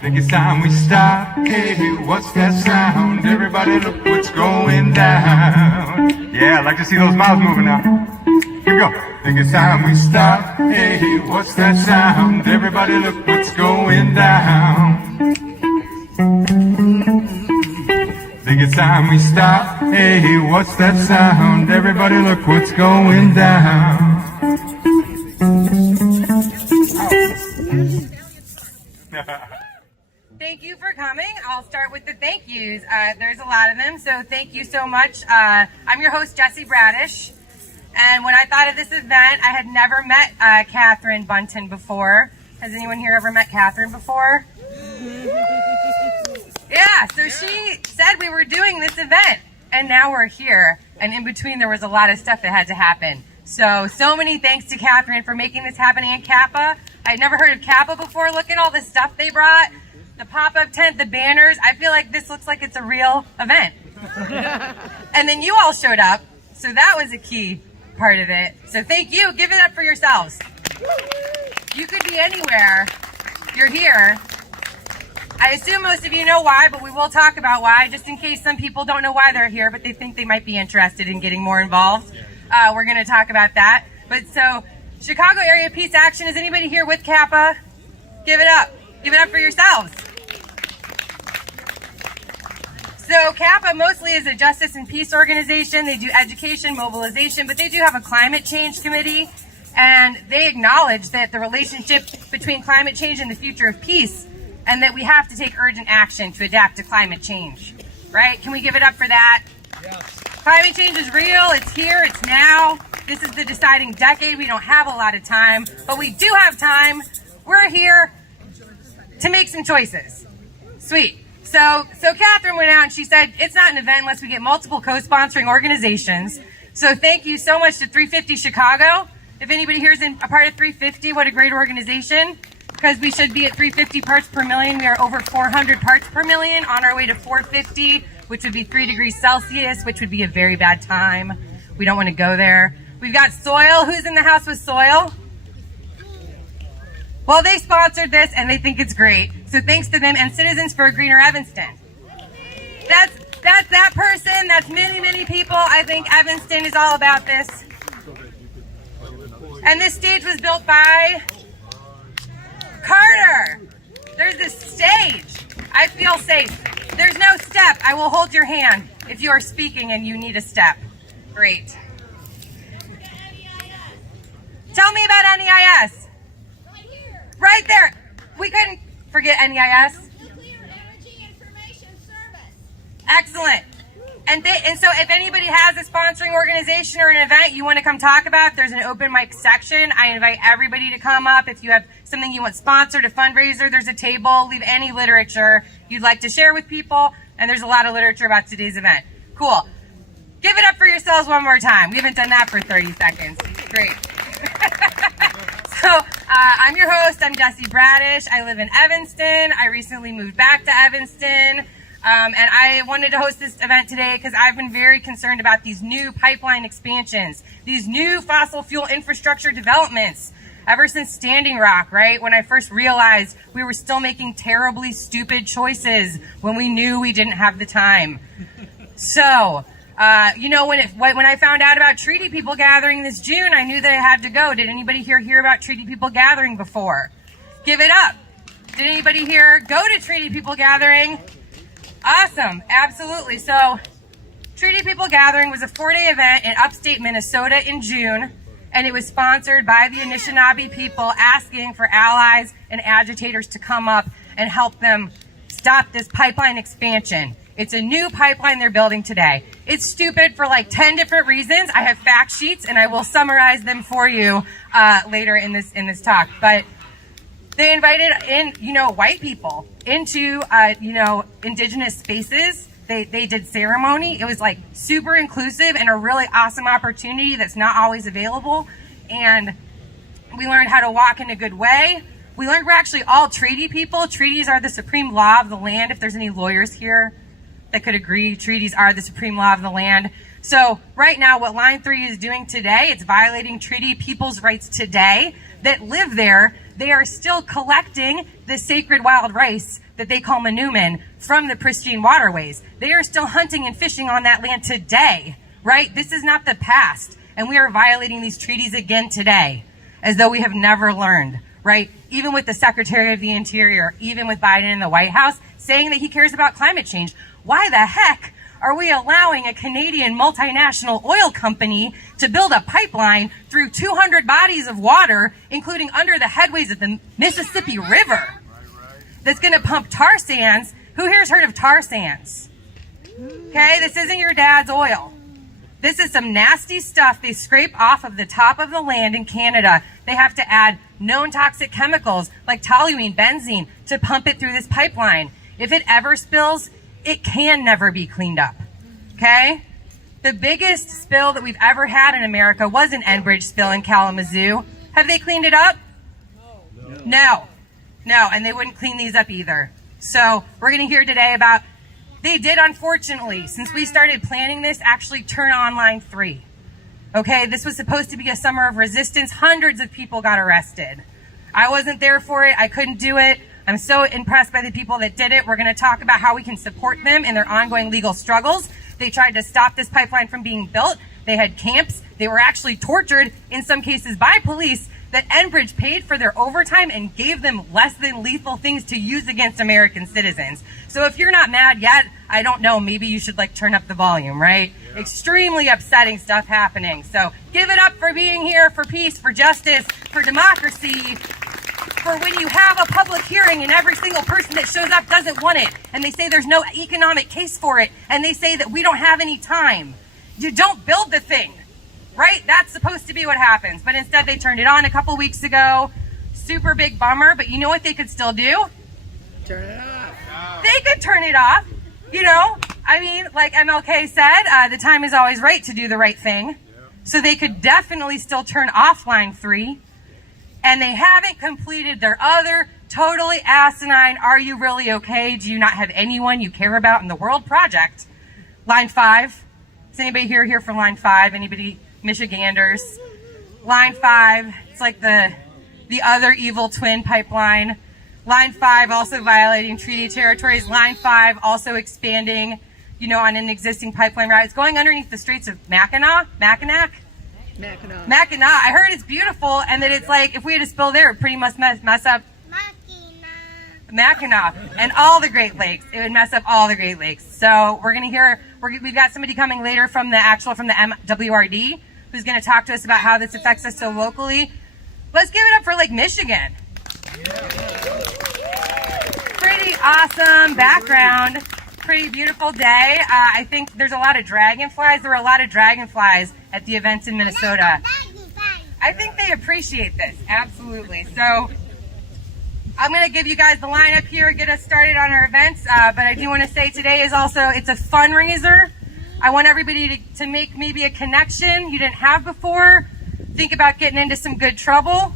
Think it's time we stop. Hey, what's that sound? Everybody look what's going down. Yeah, I'd like to see those mouths moving now. Here we go. Think it's time we stop. Hey, what's that sound? Everybody look what's going down. Think it's time we stop. Hey, what's that sound? Everybody look what's going down. Thank you for coming. I'll start with the thank yous. There's a lot of them, so thank you so much. I'm your host, Jessie Bradish, and when I thought of this event, I had never met Catherine Bunton before. Has anyone here ever met Catherine before? Yeah, so she said we were doing this event, and now we're here, and in between there was a lot of stuff that had to happen. So many thanks to Catherine for making this happen, and Kappa. I'd never heard of Kappa before. Look at all the stuff they brought. The pop-up tent, the banners. I feel like this looks like it's a real event. And then you all showed up, so that was a key part of it. So thank you. Give it up for yourselves. You could be anywhere. You're here. I assume most of you know why, but we will talk about why, just in case some people don't know why they're here, but they think they might be interested in getting more involved. We're going to talk about that. But so, Chicago Area Peace Action, is anybody here with Kappa? Give it up. Give it up for yourselves. So Kappa mostly is a justice and peace organization. They do education, mobilization, but they do have a climate change committee, and they acknowledge that the relationship between climate change and the future of peace, and that we have to take urgent action to adapt to climate change, right? Can we give it up for that? Yes. Climate change is real, it's here, it's now. This is the deciding decade. We don't have a lot of time, but we do have time. We're here to make some choices. Sweet. So Catherine went out and she said, it's not an event unless we get multiple co-sponsoring organizations. So thank you so much to 350 Chicago. If anybody here is a part of 350, what a great organization. Because we should be at 350 parts per million. We are over 400 parts per million, on our way to 450, which would be 3 degrees Celsius, which would be a very bad time. We don't want to go there. We've got Soil. Who's in the house with Soil? Well, they sponsored this and they think it's great. So thanks to them, and Citizens for a Greener Evanston. That's that person. That's many, many people. I think Evanston is all about this. And this stage was built by Carter. There's this stage. I feel safe. There's no step. I will hold your hand if you are speaking and you need a step. Great. Tell me about NEIS. Right there. We couldn't forget NEIS. Nuclear Energy Information Service. Excellent. And so if anybody has a sponsoring organization or an event you want to come talk about, there's an open mic section. I invite everybody to come up. If you have something you want sponsored, a fundraiser, there's a table. Leave any literature you'd like to share with people. And there's a lot of literature about today's event. Cool. Give it up for yourselves one more time. We haven't done that for 30 seconds. Great. So I'm your host. I'm Jessie Bradish. I live in Evanston. I recently moved back to Evanston. And I wanted to host this event today because I've been very concerned about these new pipeline expansions, these new fossil fuel infrastructure developments. Ever since Standing Rock, right? When I first realized we were still making terribly stupid choices when we knew we didn't have the time. So, when I found out about Treaty People Gathering this June, I knew that I had to go. Did anybody here hear about Treaty People Gathering before? Give it up. Did anybody here go to Treaty People Gathering? Awesome. Absolutely. So, Treaty People Gathering was a 4-day event in upstate Minnesota in June, and it was sponsored by the Anishinaabe people asking for allies and agitators to come up and help them stop this pipeline expansion. It's a new pipeline they're building today. It's stupid for like 10 different reasons. I have fact sheets and I will summarize them for you later in this talk. But they invited in, white people into, indigenous spaces. They did ceremony. It was like super inclusive and a really awesome opportunity that's not always available. And we learned how to walk in a good way. We learned we're actually all treaty people. Treaties are the supreme law of the land. If there's any lawyers here that could agree, treaties are the supreme law of the land. So right now, what Line 3 is doing today, it's violating treaty people's rights today that live there, they are still collecting the sacred wild rice that they call manumin from the pristine waterways. They are still hunting and fishing on that land today, right? This is not the past. And we are violating these treaties again today, as though we have never learned, right? Even with the Secretary of the Interior, even with Biden in the White House, saying that he cares about climate change. Why the heck are we allowing a Canadian multinational oil company to build a pipeline through 200 bodies of water, including under the headways of the Mississippi River, that's going to pump tar sands? Who here's heard of tar sands? Okay, this isn't your dad's oil. This is some nasty stuff they scrape off of the top of the land in Canada. They have to add known toxic chemicals like toluene, benzene to pump it through this pipeline. If it ever spills, it can never be cleaned up, okay? The biggest spill that we've ever had in America was an Enbridge spill in Kalamazoo. Have they cleaned it up? No, and they wouldn't clean these up either. So we're gonna hear today about, they did, unfortunately, since we started planning this, actually turn on Line 3. Okay, this was supposed to be a summer of resistance. Hundreds of people got arrested. I wasn't there for it, I couldn't do it. I'm so impressed by the people that did it. We're going to talk about how we can support them in their ongoing legal struggles. They tried to stop this pipeline from being built. They had camps. They were actually tortured, in some cases by police, that Enbridge paid for their overtime and gave them less than lethal things to use against American citizens. So if you're not mad yet, I don't know, maybe you should turn up the volume, right? Yeah. Extremely upsetting stuff happening. So give it up for being here, for peace, for justice, for democracy, for when you have a public hearing and every single person that shows up doesn't want it, and they say there's no economic case for it, and they say that we don't have any time. You don't build the thing, right? That's supposed to be what happens. But instead they turned it on a couple weeks ago. Super big bummer, but you know what they could still do? Turn it off. They could turn it off, you know? I mean, like MLK said, the time is always right to do the right thing. So they could definitely still turn off Line 3. And they haven't completed their other totally asinine, are you really okay? Do you not have anyone you care about in the world project? Line 5. Is anybody here for Line 5? Anybody Michiganders? Line 5, it's like the other evil twin pipeline. Line 5 also violating treaty territories. Line 5 also expanding, on an existing pipeline route. It's going underneath the Straits of Mackinac. I heard it's beautiful, and that it's like, if we had a spill there, it pretty much mess up Mackinac and all the Great Lakes. It would mess up all the Great Lakes. So we're going to hear, we've got somebody coming later from the MWRD who's going to talk to us about how this affects us so locally. Let's give it up for Lake Michigan. Pretty awesome background. Pretty beautiful day. I think there's a lot of dragonflies. There were a lot of dragonflies at the events in Minnesota. I think they appreciate this, absolutely. So I'm going to give you guys the lineup here, get us started on our events. But I do want to say today is also, it's a fundraiser. I want everybody to make maybe a connection you didn't have before. Think about getting into some good trouble.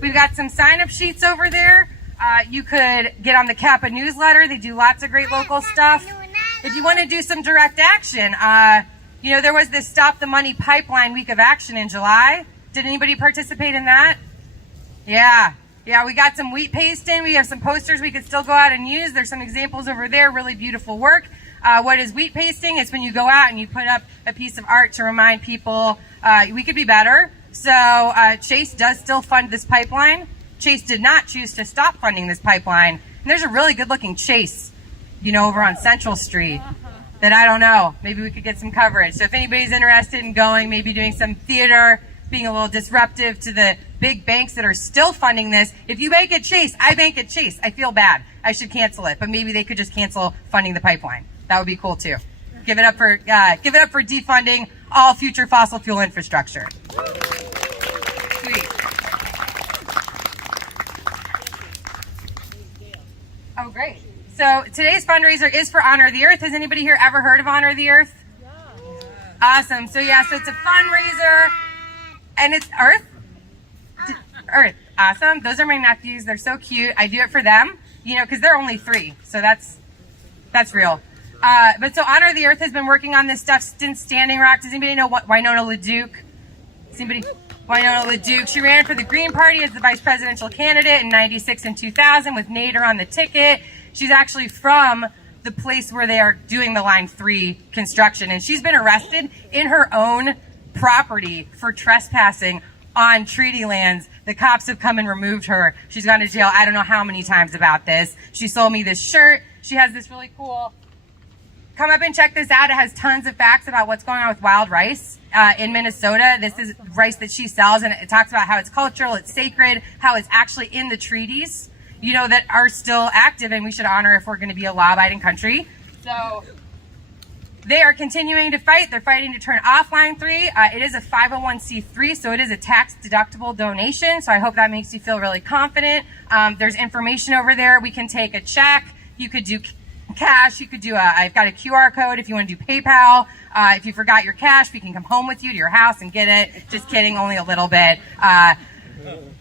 We've got some sign-up sheets over there. You could get on the Kappa newsletter. They do lots of great local stuff. If you want to do some direct action, there was this Stop the Money Pipeline Week of Action in July. Did anybody participate in that? Yeah, we got some wheat paste in. We have some posters we could still go out and use. There's some examples over there, really beautiful work. What is wheat pasting? It's when you go out and you put up a piece of art to remind people we could be better. So Chase does still fund this pipeline. Chase did not choose to stop funding this pipeline. And there's a really good looking Chase, over on Central Street that I don't know. Maybe we could get some coverage. So if anybody's interested in going, maybe doing some theater, being a little disruptive to the big banks that are still funding this. If you bank at Chase, I bank at Chase. I feel bad. I should cancel it, but maybe they could just cancel funding the pipeline. That would be cool too. Give it up for defunding all future fossil fuel infrastructure. Sweet. Oh, great. So today's fundraiser is for Honor the Earth. Has anybody here ever heard of Honor the Earth? Awesome. So it's a fundraiser, and it's Earth. Earth. Awesome. Those are my nephews. They're so cute. I do it for them, because they're only 3. So that's real. But so Honor the Earth has been working on this stuff since Standing Rock. Does anybody know what Winona LaDuke? Does anybody? Winona LaDuke. She ran for the Green Party as the vice presidential candidate in 96 and 2000 with Nader on the ticket. She's actually from the place where they are doing the Line 3 construction, and she's been arrested in her own property for trespassing on treaty lands. The cops have come and removed her. She's gone to jail I don't know how many times about this. She sold me this shirt. She has this really cool, come up and check this out. It has tons of facts about what's going on with wild rice in Minnesota. This is rice that she sells, and it talks about how it's cultural, it's sacred, how it's actually in the treaties, you know, that are still active and we should honor if we're going to be a law-abiding country. So they are continuing to fight. They're fighting to turn off Line 3. It is a 501c3, so it is a tax-deductible donation, so I hope that makes you feel really confident. There's information over there. We can take a check. You could do cash. You could do I've got a QR code if you want to do PayPal. If you forgot your cash, we can come home with you to your house and get it. Just kidding, only a little bit.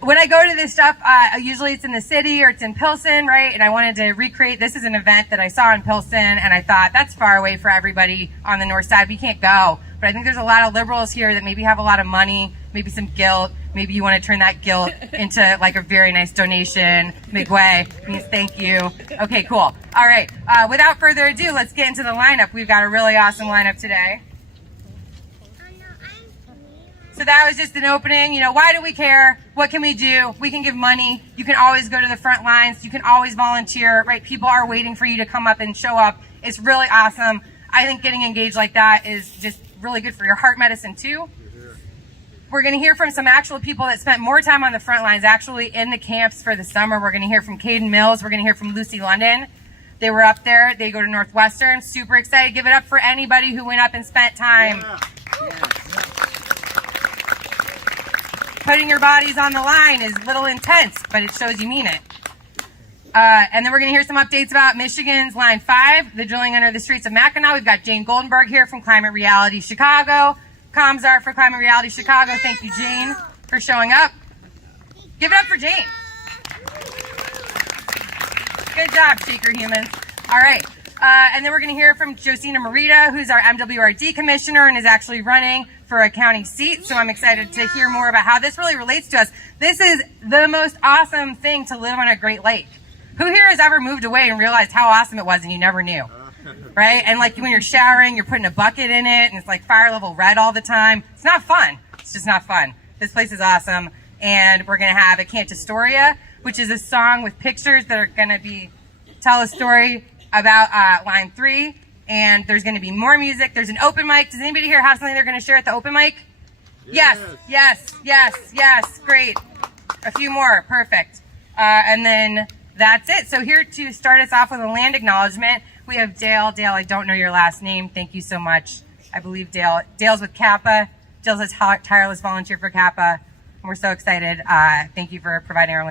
When I go to this stuff, usually it's in the city or it's in Pilsen, right? And I wanted to recreate, this is an event that I saw in Pilsen, and I thought that's far away for everybody on the north side. We can't go. But I think there's a lot of liberals here that maybe have a lot of money, maybe some guilt. Maybe you want to turn that guilt into like a very nice donation. Migway means thank you. Okay, cool. All right. Without further ado, let's get into the lineup. We've got a really awesome lineup today. So that was just an opening. You know, why do we care? What can we do? We can give money. You can always go to the front lines. You can always volunteer, right? People are waiting for you to come up and show up. It's really awesome. I think getting engaged like that is just really good for your heart medicine too. We're going to hear from some actual people that spent more time on the front lines, actually in the camps for the summer. We're going to hear from Caden Mills. We're going to hear from Lucy London. They were up there. They go to Northwestern. Super excited. Give it up for anybody who went up and spent time. Yeah. Putting your bodies on the line is a little intense, but it shows you mean it. And then we're going to hear some updates about Michigan's Line 5, the drilling under the streets of Mackinac. We've got Jane Goldenberg here from Climate Reality Chicago. Comms are for Climate Reality Chicago. Thank you, Jane, for showing up. Give it up for Jane. Good job, Shaker Humans. All right. And then we're going to hear from Josina Morita, who's our MWRD commissioner and is actually running for a county seat. So I'm excited to hear more about how this really relates to us. This is the most awesome thing to live on a Great Lake. Who here has ever moved away and realized how awesome it was and you never knew? Right? And like when you're showering, you're putting a bucket in it and it's like fire level red all the time. It's not fun. It's just not fun. This place is awesome. And we're going to have a Cantastoria, which is a song with pictures that are going to tell a story about Line 3. And there's going to be more music. There's an open mic. Does anybody here have something they're going to share at the open mic? Yes. Great. A few more. Perfect. And then that's it. So here to start us off with a land acknowledgement, we have Dale. Dale, I don't know your last name. Thank you so much. I believe Dale's with Kappa. Dale's a tireless volunteer for Kappa. And we're so excited. Thank you for providing our